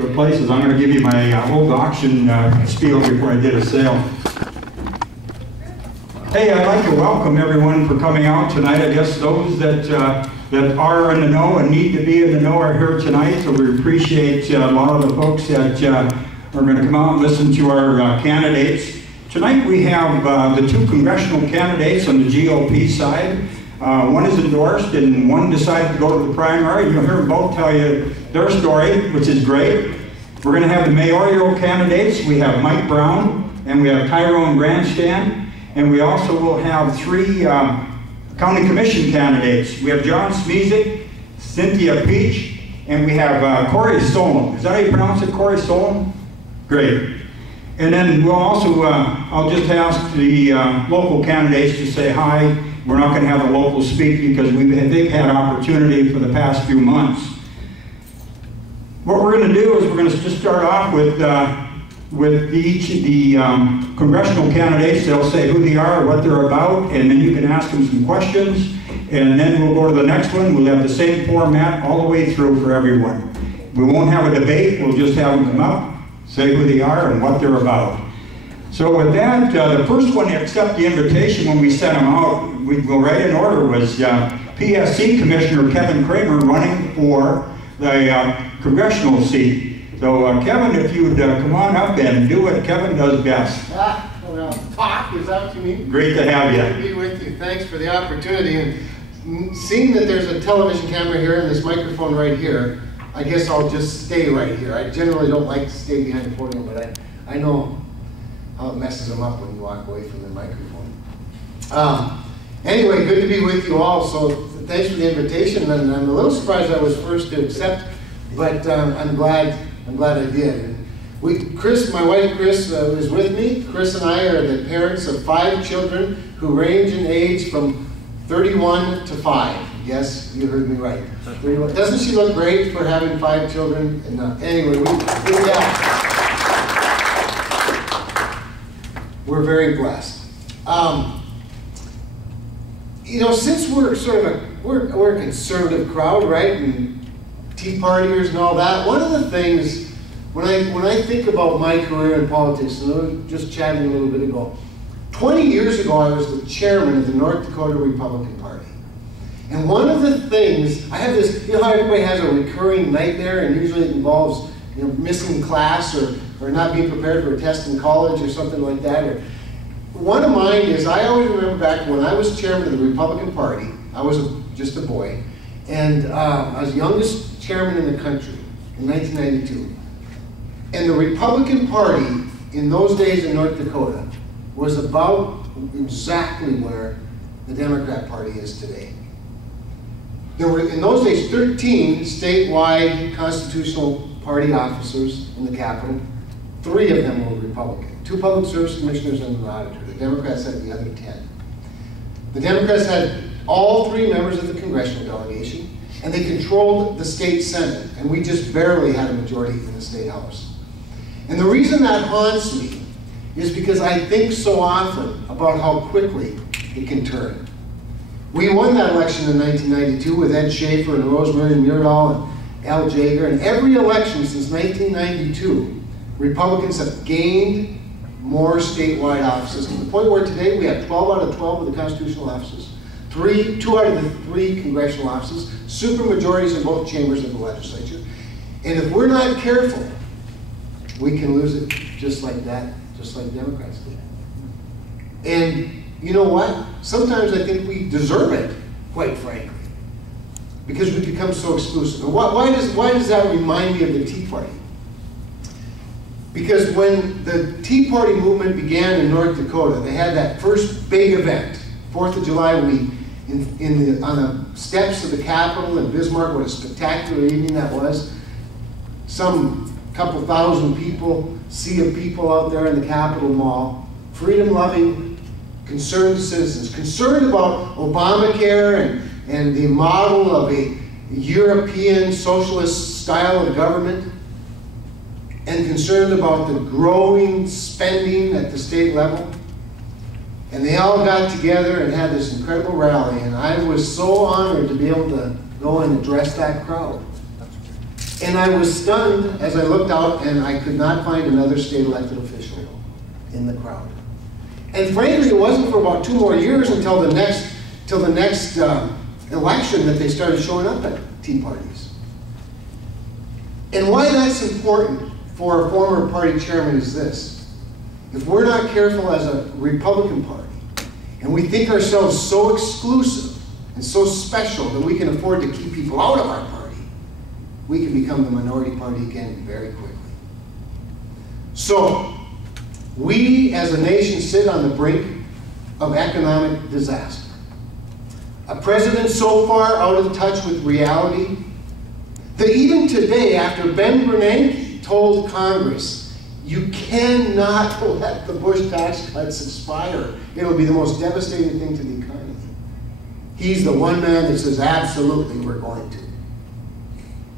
Places. I'm going to give you my old auction spiel before I did a sale. Hey, I'd like to welcome everyone for coming out tonight. I guess those that are in the know and need to be in the know are here tonight, so we appreciate a lot of the folks that are going to come out and listen to our candidates. Tonight we have the two congressional candidates on the GOP side. One is endorsed and one decided to go to the primary. You'll hear them both tell you their story, which is great. We're going to have the mayoral candidates. We have Mike Brown and we have Tyrone Grandstand. And we also will have three county commission candidates. We have John Smezik, Cynthia Peach, and we have Corey Solom. Is that how you pronounce it, Corey Solom? Great. And then we'll also, I'll just ask the local candidates to say hi. We're not going to have the locals speak because they've had opportunity for the past few months. What we're going to do is we're going to just start off with each of the congressional candidates. They'll say who they are, what they're about, and then you can ask them some questions. And then we'll go to the next one. We'll have the same format all the way through for everyone. We won't have a debate. We'll just have them come up, say who they are and what they're about. So with that, the first one to accept the invitation when we sent them out, we go right in order, was PSC Commissioner Kevin Cramer running for the congressional seat. So Kevin, if you would come on up and do what Kevin does best. Well, talk, is that what you mean? Great to have you. Great to be with you. Thanks for the opportunity. And seeing that there's a television camera here and this microphone right here, I guess I'll just stay right here. I generally don't like to stay behind the podium, but I know how it messes them up when you walk away from the microphone. Anyway, good to be with you all. So thanks for the invitation. And I'm a little surprised I was first to accept, but I'm glad I did. And Chris, my wife Chris, is with me. Chris and I are the parents of 5 children who range in age from 31 to 5. Yes, you heard me right. 31. Doesn't she look great for having 5 children? And, anyway, we're very blessed. You know, since we're sort of we're a conservative crowd, right, and Tea Partiers and all that, one of the things when I think about my career in politics, and I was just chatting a little bit ago, 20 years ago I was the chairman of the North Dakota Republican Party. And one of the things, I have this, you know how everybody has a recurring nightmare and usually it involves, you know, missing class or not being prepared for a test in college or something like that. Or one of mine is, I always remember back when I was chairman of the Republican Party, I was just a boy, and I was the youngest chairman in the country in 1992. And the Republican Party in those days in North Dakota was about exactly where the Democrat Party is today. There were, in those days, 13 statewide constitutional party officers in the Capitol. 3 of them were Republican. 2 public service commissioners and an auditor. The Democrats had the other 10. The Democrats had all 3 members of the congressional delegation, and they controlled the state Senate, and we just barely had a majority in the state House. And the reason that haunts me is because I think so often about how quickly it can turn. We won that election in 1992 with Ed Schaefer and Rosemary Murdahl and Al Jager, and every election since 1992, Republicans have gained more statewide offices, to the point where today we have 12 out of 12 of the constitutional offices, 2 out of the 3 congressional offices, super majorities in both chambers of the legislature. And if we're not careful, we can lose it just like that, just like Democrats did. And you know what? Sometimes I think we deserve it, quite frankly, because we become so exclusive. And why does that remind me of the Tea Party? Because when the Tea Party movement began in North Dakota, they had that first big event, 4th of July week, on the steps of the Capitol in Bismarck. What a spectacular evening that was. Some couple thousand people, sea of people out there in the Capitol Mall, freedom-loving, concerned citizens, concerned about Obamacare and the model of a European socialist style of government, and concerned about the growing spending at the state level. And they all got together and had this incredible rally, and I was so honored to be able to go and address that crowd. And I was stunned as I looked out, and I could not find another state elected official in the crowd. And frankly, it wasn't for about 2 more years until the next election that they started showing up at tea parties. And why that's important for a former party chairman is this. If we're not careful as a Republican Party, and we think ourselves so exclusive and so special that we can afford to keep people out of our party, we can become the minority party again very quickly. So, we as a nation sit on the brink of economic disaster. A president so far out of touch with reality that even today, after Ben Bernanke told Congress, you cannot let the Bush tax cuts expire. It'll be the most devastating thing to the economy. He's the one man that says, absolutely, we're going to.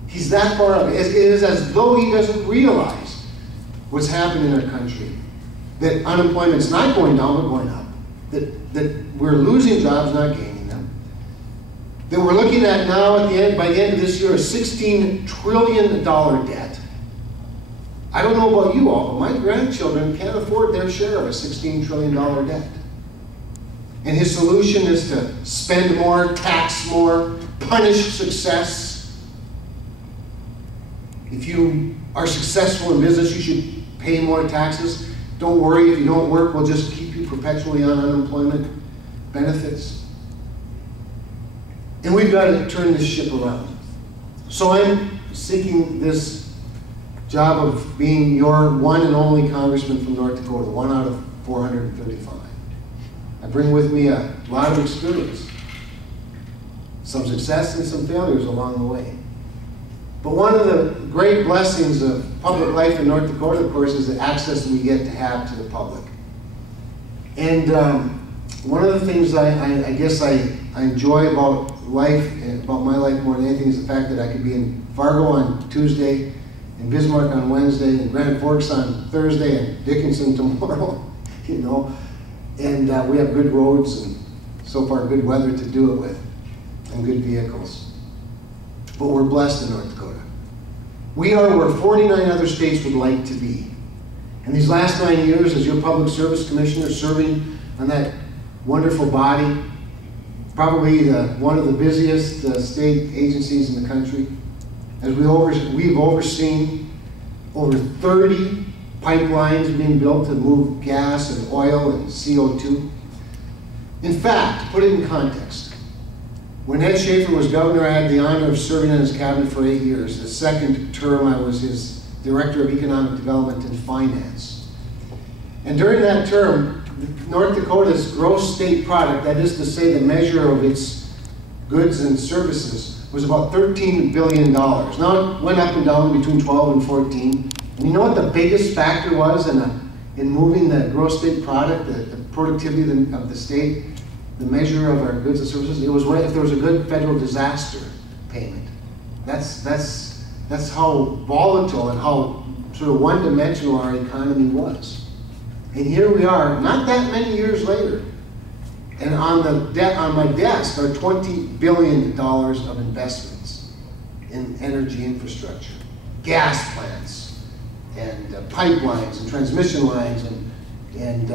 He's that far up. It is as though he doesn't realize what's happening in our country. That unemployment's not going down, but going up. That we're losing jobs, not gaining them. That we're looking at now, by the end of this year, a $16 trillion debt. I don't know about you all, but my grandchildren can't afford their share of a $16 trillion debt. And his solution is to spend more, tax more, punish success. If you are successful in business, you should pay more taxes. Don't worry, if you don't work, we'll just keep you perpetually on unemployment benefits. And we've got to turn this ship around. So I'm seeking this job of being your one and only congressman from North Dakota, 1 out of 435. I bring with me a lot of experience, some success and some failures along the way. But one of the great blessings of public life in North Dakota, of course, is the access we get to have to the public. And one of the things I guess I enjoy about life, and about my life more than anything, is the fact that I could be in Fargo on Tuesday, in Bismarck on Wednesday, in Grand Forks on Thursday, and Dickinson tomorrow, you know. And we have good roads and so far good weather to do it with, and good vehicles. But we're blessed in North Dakota. We are where 49 other states would like to be. And these last 9 years as your public service commissioner, serving on that wonderful body, probably one of the busiest state agencies in the country, as we've overseen over 30 pipelines being built to move gas and oil and CO2. In fact, to put it in context, when Ed Schaefer was governor, I had the honor of serving in his cabinet for 8 years. The second term, I was his director of economic development and finance. And during that term, North Dakota's gross state product, that is to say the measure of its goods and services, was about $13 billion. Now it went up and down between 12 and 14. And you know what the biggest factor was in moving the gross state product, the productivity of the state, the measure of our goods and services? It was if there was a good federal disaster payment. That's how volatile and how sort of one-dimensional our economy was. And here we are, not that many years later, and on my desk are $20 billion of investments in energy infrastructure, gas plants, and pipelines and transmission lines and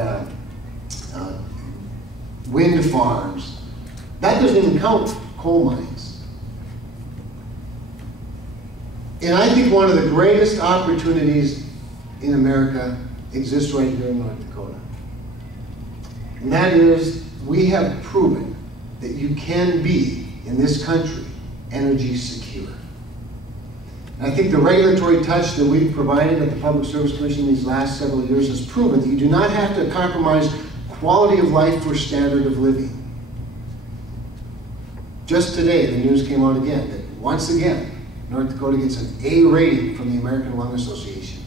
wind farms. That doesn't even count coal mines. And I think one of the greatest opportunities in America exists right here in North Dakota. And that is, we have proven that you can be, in this country, energy secure. And I think the regulatory touch that we've provided at the Public Service Commission these last several years has proven that you do not have to compromise quality of life for standard of living. Just today, the news came out again that once again, North Dakota gets an A rating from the American Lung Association.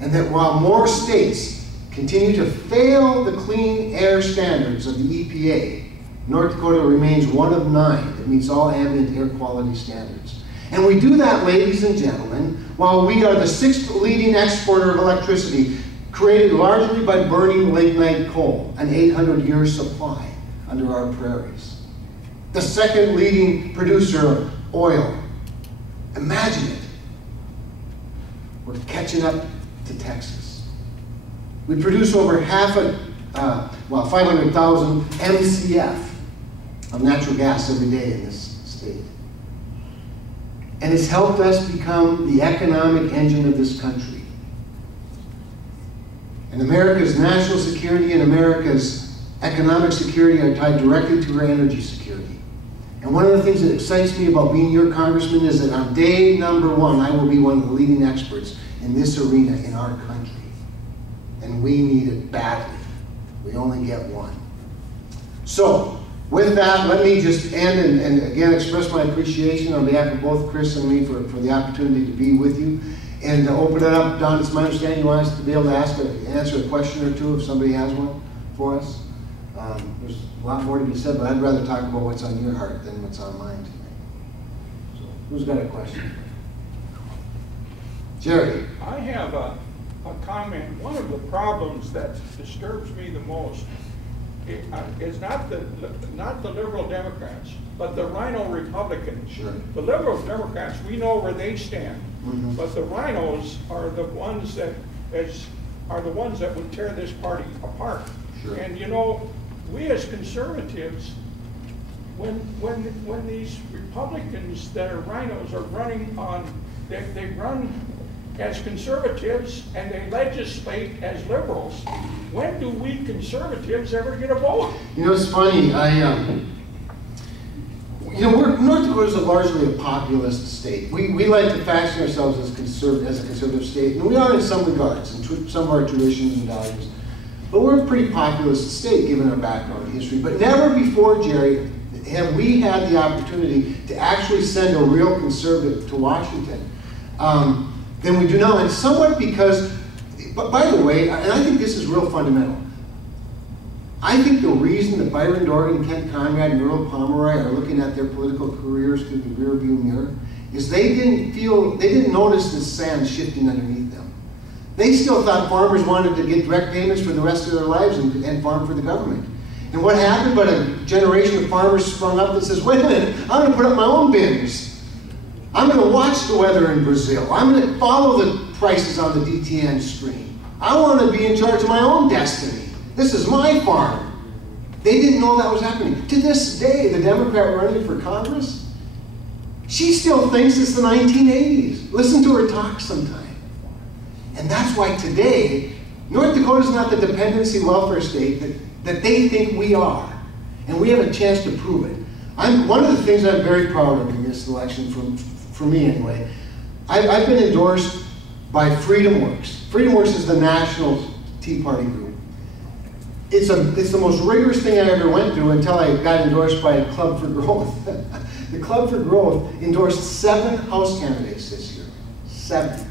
And that while more states continue to fail the clean air standards of the EPA, North Dakota remains one of 9 that meets all ambient air quality standards. And we do that, ladies and gentlemen, while we are the 6th leading exporter of electricity, created largely by burning lignite coal, an 800-year supply under our prairies. The 2nd leading producer of oil. Imagine it. we're catching up to Texas. We produce over 500,000 MCF of natural gas every day in this state. And it's helped us become the economic engine of this country. And America's national security and America's economic security are tied directly to our energy security. And one of the things that excites me about being your congressman is that on day number 1, I will be one of the leading experts in this arena in our country. And we need it badly. We only get one. So, with that, let me just end and again express my appreciation on behalf of both Chris and me for the opportunity to be with you. And to open it up, Don, it's my understanding you want us to be able to answer a question or two if somebody has one for us. There's a lot more to be said, but I'd rather talk about what's on your heart than what's on mine tonight. So, who's got a question? Jerry. I have a comment. One of the problems that disturbs me the most is not the liberal Democrats, but the rhino Republicans. Sure. The liberal Democrats, we know where they stand, but the rhinos are the ones that would tear this party apart. Sure. And you know, we as conservatives, when these Republicans that are rhinos are running on, they run as conservatives and they legislate as liberals. When do we conservatives ever get a vote? You know, it's funny. North Dakota is largely a populist state. We like to fashion ourselves as a conservative state, and we are in some regards, and some of our traditions and values. But we're a pretty populist state, given our background and history. But never before, Jerry, have we had the opportunity to actually send a real conservative to Washington than we do now. And somewhat because, but by the way, and I think this is real fundamental, I think the reason that Byron Dorgan, Kent Conrad, and Earl Pomeroy are looking at their political careers through the rearview mirror is they didn't notice the sand shifting underneath them. They still thought farmers wanted to get direct payments for the rest of their lives and farm for the government. And what happened? But a generation of farmers sprung up that says, wait a minute, I'm going to put up my own bins. I'm going to watch the weather in Brazil. I'm going to follow the prices on the DTN stream. I want to be in charge of my own destiny. This is my farm. They didn't know that was happening. To this day, the Democrat running for Congress, she still thinks it's the 1980s. Listen to her talk sometime. And that's why today, North Dakota is not the dependency welfare state that they think we are. And we have a chance to prove it. One of the things I'm very proud of in this election, for me anyway, I've been endorsed by Freedom Works. Freedom Works is the national Tea Party group. It's the most rigorous thing I ever went through until I got endorsed by Club for Growth. The Club for Growth endorsed 7 House candidates this year. 7.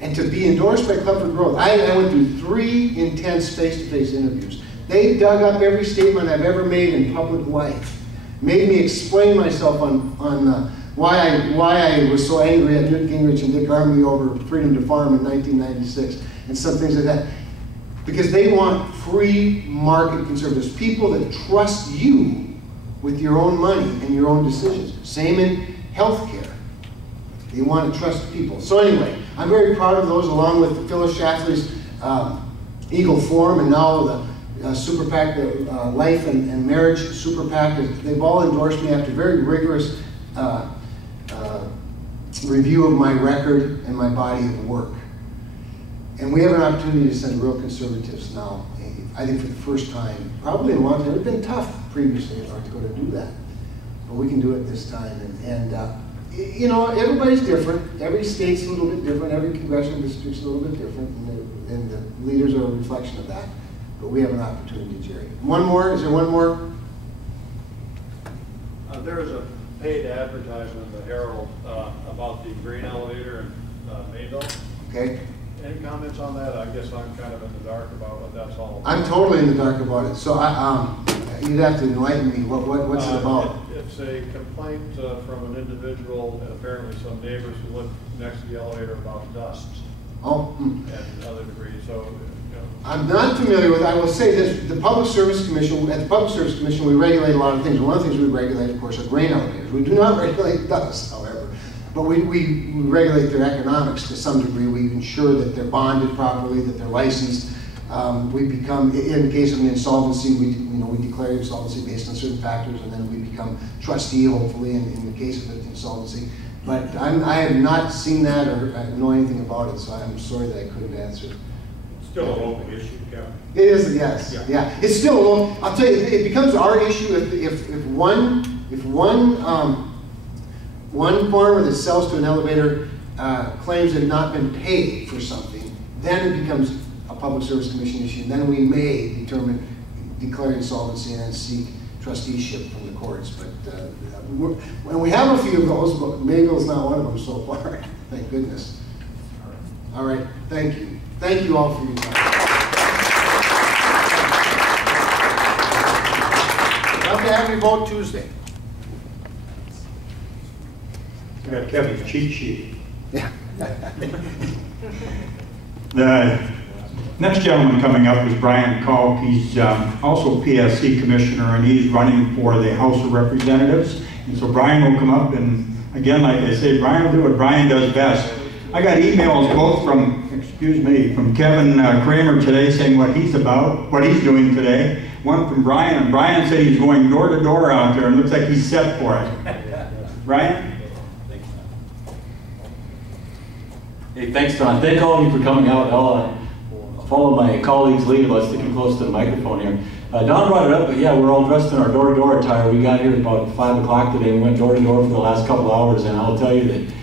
And to be endorsed by Club for Growth, I went through 3 intense face-to-face interviews. They dug up every statement I've ever made in public life, made me explain myself on why I was so angry at Newt Gingrich and Dick Armey over freedom to farm in 1996, and some things like that. Because they want free market conservatives, people that trust you with your own money and your own decisions. Same in healthcare. They want to trust people. So anyway, I'm very proud of those, along with Phyllis Schlafly's Eagle Forum, and now the Super PAC, the Life and Marriage Super PAC. They've all endorsed me after very rigorous review of my record and my body of work. And we have an opportunity to send real conservatives now, I think for the first time, probably in a long time. It's been tough previously in North Dakota to do that, but we can do it this time. And you know, everybody's different. Every state's a little bit different. Every congressional district's a little bit different, and the leaders are a reflection of that. But we have an opportunity, Jerry. One more? Is there one more? There was a paid advertisement in the Herald about the grain elevator in Mayville. Okay. Any comments on that? I guess I'm kind of in the dark about what that's all about. I'm totally in the dark about it. So you'd have to enlighten me. What's it about? It's a complaint from an individual and apparently some neighbors who live next to the elevator about dust and other debris. So, you know. I'm not familiar with. I will say this: the Public Service Commission. At the Public Service Commission, we regulate a lot of things. One of the things we regulate, of course, are grain elevators. We do not regulate dust, however. but we regulate their economics to some degree. We ensure that they're bonded properly, that they're licensed. We become, in case of an insolvency, we declare insolvency based on certain factors, and then we become trustee, hopefully, in the case of an insolvency. But I have not seen that or know anything about it, so I'm sorry that I couldn't answer. It's still a local issue, Kevin. It is, yes, yeah. It's still a local. I'll tell you, it becomes our issue if one farmer that sells to an elevator claims to have not been paid for something, then it becomes a Public Service Commission issue. Then we may declare insolvency and then seek trusteeship from the courts. But when we have a few of those, but Mayville's not one of them so far. Thank goodness. All right, thank you. Thank you all for your time. Love to have you vote Tuesday. I got Kevin's cheat sheet. Yeah. The next gentleman coming up is Brian Kalk. He's also PSC Commissioner, and he's running for the House of Representatives. And so Brian will come up, and again, like I say, Brian will do what Brian does best. I got emails both from, from Kevin Cramer today saying what he's about, what he's doing today. One from Brian, and Brian said he's going door to door out there, and looks like he's set for it. Brian? Hey, thanks, Don. Thank all of you for coming out. I'll follow my colleague's lead about sticking close to the microphone here. Don brought it up, but yeah, we're all dressed in our door-to-door attire. We got here at about 5 o'clock today and went door-to-door for the last couple hours, and I'll tell you that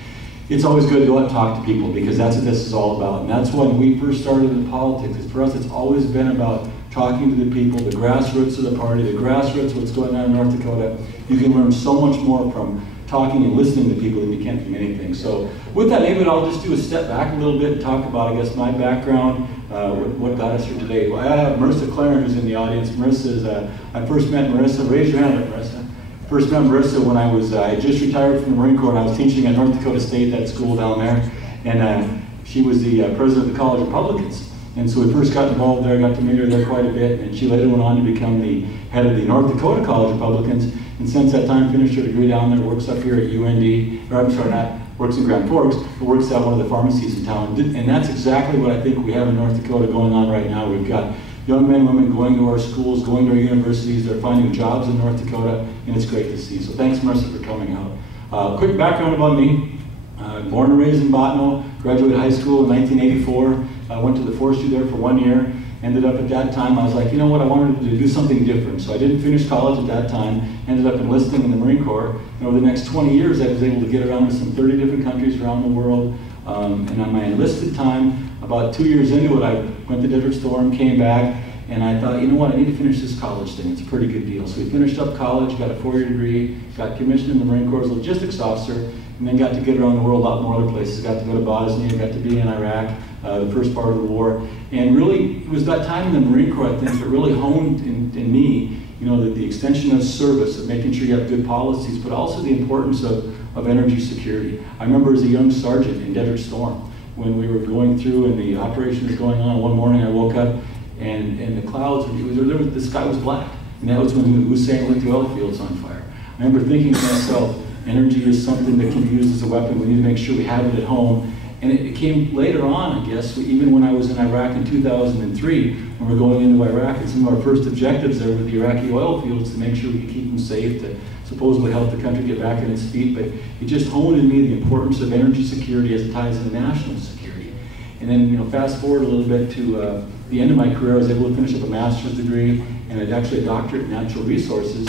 it's always good to go out and talk to people, because that's what this is all about. And that's when we first started in politics. For us, it's always been about talking to the people, the grassroots of the party, the grassroots of what's going on in North Dakota. You can learn so much more from talking and listening to people than you can from anything. So with that, maybe I'll just do a step back a little bit and talk about, I guess, my background, what got us here today. Well, I have Marissa Claren, who's in the audience. Marissa is, I first met Marissa, raise your hand up, Marissa. First met Marissa when I just retired from the Marine Corps, and I was teaching at North Dakota State, that school down there. And she was the president of the College of Republicans. And so we first got involved there, got to meet her there quite a bit, and she later went on to become the head of the North Dakota College of Republicans. And since that time, finished her degree down there, works up here at UND, or I'm sorry, not works in Grand Forks, but works at one of the pharmacies in town. And that's exactly what I think we have in North Dakota going on right now. We've got young men and women going to our schools, going to our universities, they're finding jobs in North Dakota, and it's great to see. So thanks, Marissa, for coming out. Quick background about me. Born and raised in Botno, graduated high school in 1984. I went to the forestry there for 1 year. Ended up at that time, I was like, you know what, I wanted to do something different. So I didn't finish college at that time, ended up enlisting in the Marine Corps. And over the next 20 years, I was able to get around to some 30 different countries around the world. And on my enlisted time, about 2 years into it, I went to Desert Storm, came back, and I thought, you know what, I need to finish this college thing. It's a pretty good deal. So we finished up college, got a 4-year degree, got commissioned in the Marine Corps as a logistics officer, and then got to get around the world a lot more other places. Got to go to Bosnia, got to be in Iraq, the first part of the war. And really, it was that time in the Marine Corps, I think, that really honed in me, you know, the extension of service, of making sure you have good policies, but also the importance of energy security. I remember as a young sergeant in Desert Storm, when we were going through and the operation was going on, one morning I woke up and the clouds, the sky was black. And that was when Hussein lit the oil fields on fire. I remember thinking to myself, energy is something that can be used as a weapon. We need to make sure we have it at home. And it came later on, I guess, even when I was in Iraq in 2003, when we were going into Iraq, and some of our first objectives there were the Iraqi oil fields to make sure we could keep them safe, to supposedly help the country get back on its feet. But it just honed in me the importance of energy security as it ties into national security. And then, you know, fast forward a little bit to the end of my career, I was able to finish up a master's degree and actually a doctorate in natural resources,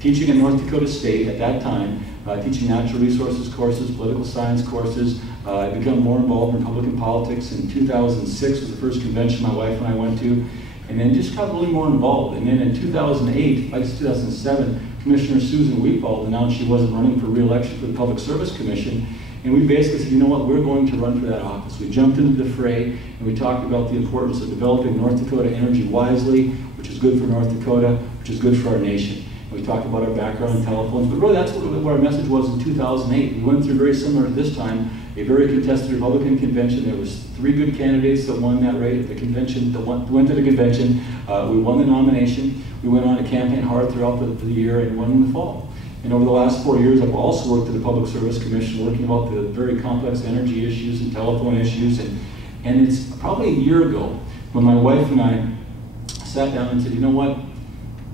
teaching at North Dakota State at that time, teaching natural resources courses, political science courses. I became more involved in Republican politics. In 2006 was the first convention my wife and I went to, and then just got really more involved. And then in 2008, like 2007, Commissioner Susan Weepald announced she wasn't running for re-election for the Public Service Commission, and we basically said, you know what, we're going to run for that office. We jumped into the fray, and we talked about the importance of developing North Dakota energy wisely, which is good for North Dakota, which is good for our nation. We talked about our background in telephones, but really that's what our message was in 2008. We went through very similar to this time, a very contested Republican convention. There was 3 good candidates that won that race at the convention, that went to the convention. We won the nomination. We went on to campaign hard throughout the year and won in the fall. And over the last 4 years, I've also worked at the Public Service Commission, working about the very complex energy issues and telephone issues. And it's probably a year ago when my wife and I sat down and said, you know what?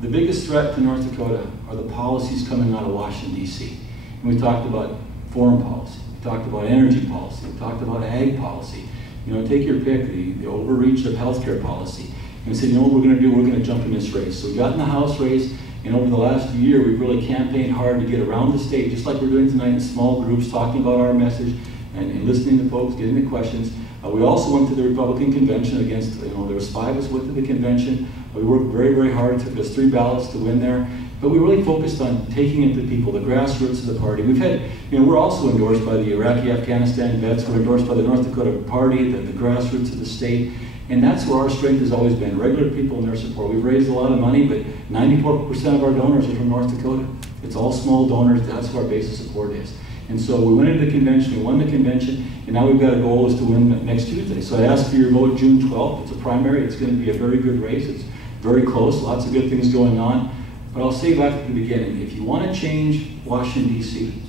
The biggest threat to North Dakota are the policies coming out of Washington, D.C. And we talked about foreign policy, we talked about energy policy, we talked about ag policy. You know, take your pick, the overreach of healthcare policy. And we said, you know what we're going to do? We're going to jump in this race. So we got in the House race, and over the last year, we've really campaigned hard to get around the state, just like we're doing tonight in small groups, talking about our message and listening to folks, getting the questions. We also went to the Republican convention against, there was 5 of us went to the convention. We worked very, very hard. It took us 3 ballots to win there. But we really focused on taking it to people, the grassroots of the party. We've had, we're also endorsed by the Iraqi, Afghanistan vets. We're endorsed by the North Dakota Party, the grassroots of the state. And that's where our strength has always been, regular people and their support. We've raised a lot of money, but 94% of our donors are from North Dakota. It's all small donors. That's where our base of support is. And so we went into the convention, we won the convention, and now we've got a goal is to win next Tuesday. So I ask for your vote June 12th. It's a primary. It's going to be a very good race. It's very close, lots of good things going on. But I'll say back at the beginning, if you want to change Washington, D.C.,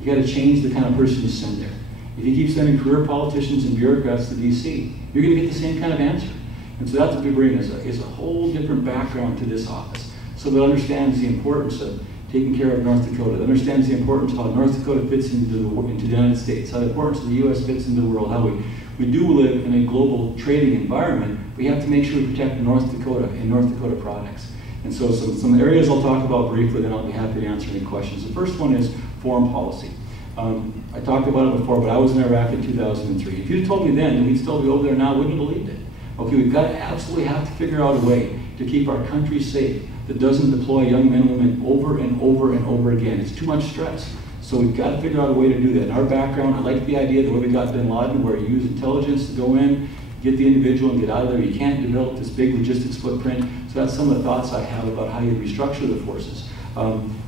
you got to change the kind of person you send there. If you keep sending career politicians and bureaucrats to D.C., you're going to get the same kind of answer. And so that's what we bring is a whole different background to this office. So that understands the importance of taking care of North Dakota, that understands the importance of how North Dakota fits into the United States, how the importance of the U.S. fits into the world, how we do live in a global trading environment. We have to make sure we protect North Dakota and North Dakota products. And so some areas I'll talk about briefly, then I'll be happy to answer any questions. The first one is foreign policy. I talked about it before, but I was in Iraq in 2003. If you'd told me then that we'd still be over there now, I wouldn't have believed it. Okay, we've got to absolutely have to figure out a way to keep our country safe that doesn't deploy young men and women over and over and over again. It's too much stress. So we've got to figure out a way to do that. In our background, I like the idea that where we got bin Laden, where you use intelligence to go in, get the individual and get out of there. You can't develop this big logistics footprint. So that's some of the thoughts I have about how you restructure the forces.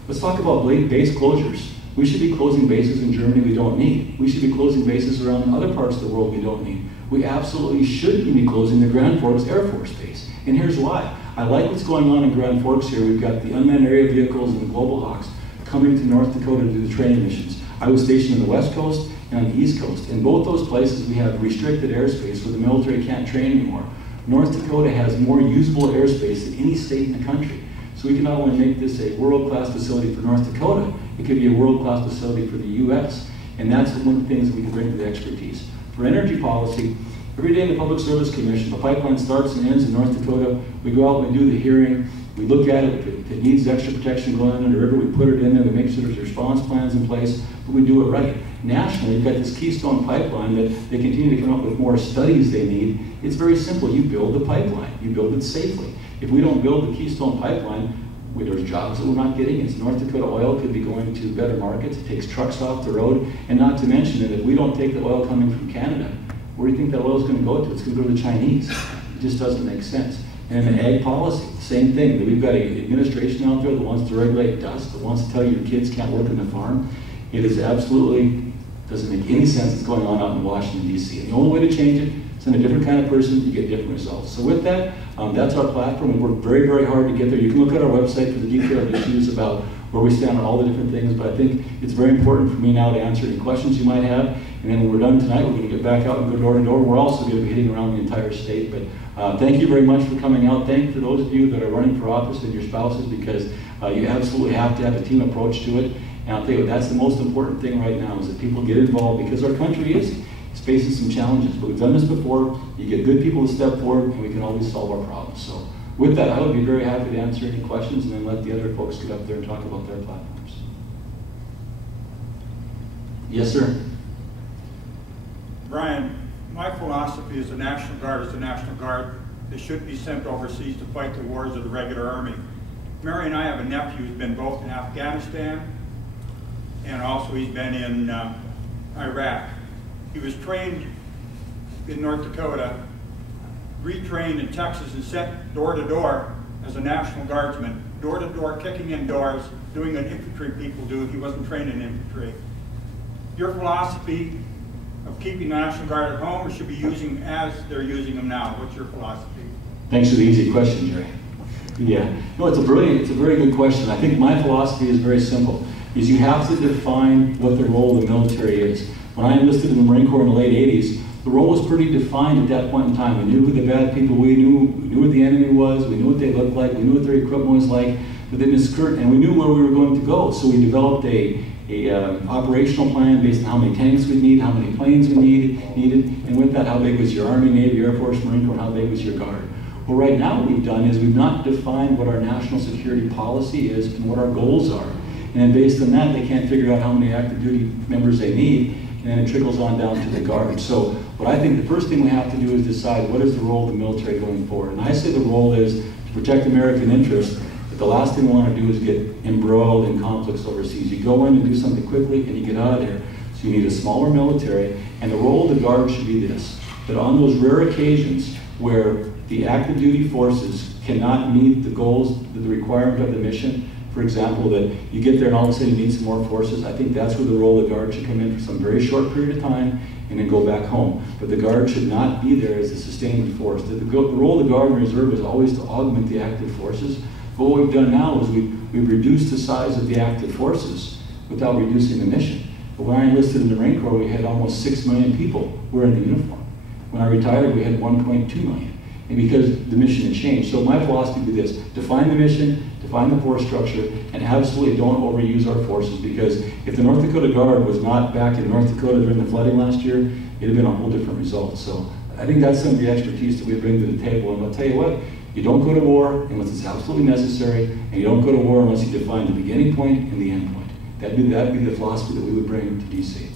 Let's talk about base closures. We should be closing bases in Germany we don't need. We should be closing bases around other parts of the world we don't need. We absolutely should be closing the Grand Forks Air Force Base. And here's why. I like what's going on in Grand Forks here. We've got the unmanned area vehicles and the Global Hawks coming to North Dakota to do the training missions. I was stationed on the West Coast and on the East Coast. In both those places, we have restricted airspace where the military can't train anymore. North Dakota has more usable airspace than any state in the country. So we can not only make this a world-class facility for North Dakota, it could be a world-class facility for the U.S. And that's one of the things that we can bring to the expertise. For energy policy, every day in the Public Service Commission, the pipeline starts and ends in North Dakota. We go out and we do the hearing. We look at it. If it needs extra protection going on in the river, we put it in there. We make sure there's response plans in place, but we do it right. Nationally, you've got this Keystone pipeline that they continue to come up with more studies they need. It's very simple. You build the pipeline. You build it safely. If we don't build the Keystone pipeline, there's jobs that we're not getting. It's North Dakota oil could be going to better markets. It takes trucks off the road. And not to mention that if we don't take the oil coming from Canada, where do you think that oil is going to go to? It's going to go to the Chinese. It just doesn't make sense. And in ag policy, same thing. That we've got an administration out there that wants to regulate dust, that wants to tell you your kids can't work in the farm. It is absolutely, doesn't make any sense what's going on out in Washington, D.C. And the only way to change it, send a different kind of person, you get different results. So with that, that's our platform. We work very, very hard to get there. You can look at our website for the detailed issues about where we stand on all the different things, but I think it's very important for me now to answer any questions you might have. And then when we're done tonight, we're going to get back out and go door to door. We're also going to be hitting around the entire state. But thank you very much for coming out. Thank you for those of you that are running for office and your spouses, because you absolutely have to have a team approach to it. And I'll tell you, that's the most important thing right now, is that people get involved, because our country is facing some challenges. But we've done this before. You get good people to step forward, and we can always solve our problems. So with that, I would be very happy to answer any questions, and then let the other folks get up there and talk about their platforms. Yes, sir. Brian, my philosophy is the National Guard is the National Guard. They shouldn't be sent overseas to fight the wars of the regular army. Mary and I have a nephew who's been both in Afghanistan, and also he's been in Iraq. He was trained in North Dakota, retrained in Texas, and sent door to door as a National Guardsman, door to door, kicking in doors, doing what infantry people do. He wasn't trained in infantry. Your philosophy of keeping the National Guard at home, or should be using as they're using them now? What's your philosophy? Thanks for the easy question, Jerry. Yeah, no, it's a very good question. I think my philosophy is very simple, is you have to define what the role of the military is. When I enlisted in the Marine Corps in the late 80s, the role was pretty defined at that point in time. We knew who the bad people, we knew where the enemy was, we knew what they looked like, we knew what their equipment was like within this current, and we knew where we were going to go. So we developed a operational plan based on how many tanks we need, how many planes we needed, and with that, how big was your Army, Navy, Air Force, Marine Corps, and how big was your Guard. Well, right now what we've done is we've not defined what our national security policy is and what our goals are. And then based on that, they can't figure out how many active duty members they need, and then it trickles on down to the Guard. So what I think the first thing we have to do is decide what is the role of the military going forward. And I say the role is to protect American interests, but the last thing we want to do is get embroiled in conflicts overseas. You go in and do something quickly and you get out of there. So you need a smaller military, and the role of the Guard should be this, that on those rare occasions where the active duty forces cannot meet the goals, the requirement of the mission, for example, that you get there and all of a sudden you need some more forces, I think that's where the role of the Guard should come in for some very short period of time and then go back home. But the Guard should not be there as a sustaining force. The role of the Guard and Reserve is always to augment the active forces. But what we've done now is we've reduced the size of the active forces without reducing the mission. But when I enlisted in the Marine Corps, we had almost 6 million people wearing the uniform. When I retired, we had 1.2 million. And because the mission had changed. So my philosophy would be this: define the mission, define the force structure, and absolutely don't overuse our forces, because if the North Dakota Guard was not back in North Dakota during the flooding last year, it'd have been a whole different result. So I think that's some of the expertise that we bring to the table. And I'll tell you what, you don't go to war unless it's absolutely necessary, and you don't go to war unless you define the beginning point and the end point. That'd be the philosophy that we would bring to DC.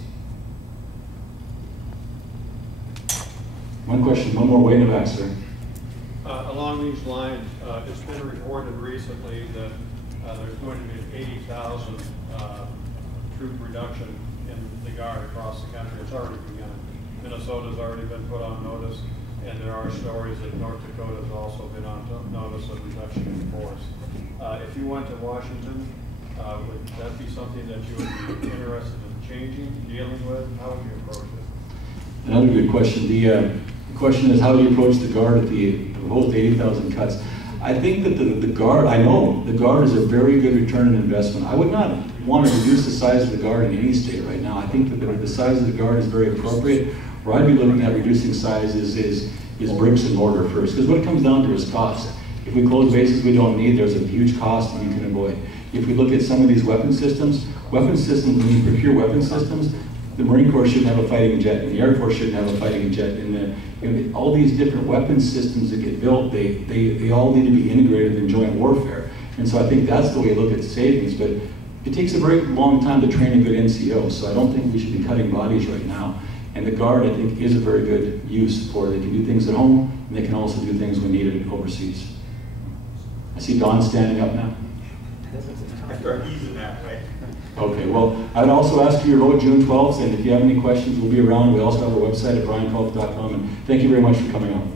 One question, one more way in the back, sir. Along these lines, it's been reported recently that there's going to be an 80,000 troop reduction in the Guard across the country. It's already begun. Minnesota's already been put on notice, and there are stories that North Dakota has also been on notice of reduction in force. If you went to Washington, would that be something that you would be interested in changing, dealing with? How would you approach it? Another good question. The question is, how do you approach the Guard at the proposed 80,000 cuts? I think that the Guard, I know the Guard is a very good return on investment. I would not want to reduce the size of the Guard in any state right now. I think that the size of the Guard is very appropriate. Where I'd be looking at reducing size is bricks and mortar first, because what it comes down to is cost. If we close bases we don't need, there's a huge cost that you can avoid. If we look at some of these weapon systems, when you procure weapon systems, the Marine Corps shouldn't have a fighting jet, and the Air Force shouldn't have a fighting jet. And all these different weapon systems that get built, they all need to be integrated in joint warfare. And so I think that's the way to look at savings. But it takes a very long time to train a good NCO, so I don't think we should be cutting bodies right now. And the Guard, I think, is a very good use for it. They can do things at home, and they can also do things when needed overseas. I see Don standing up now. I start easing that way. Okay, well, I'd also ask for your vote June 12th, and if you have any questions, we'll be around. We also have our website at briankalk.com, and thank you very much for coming out.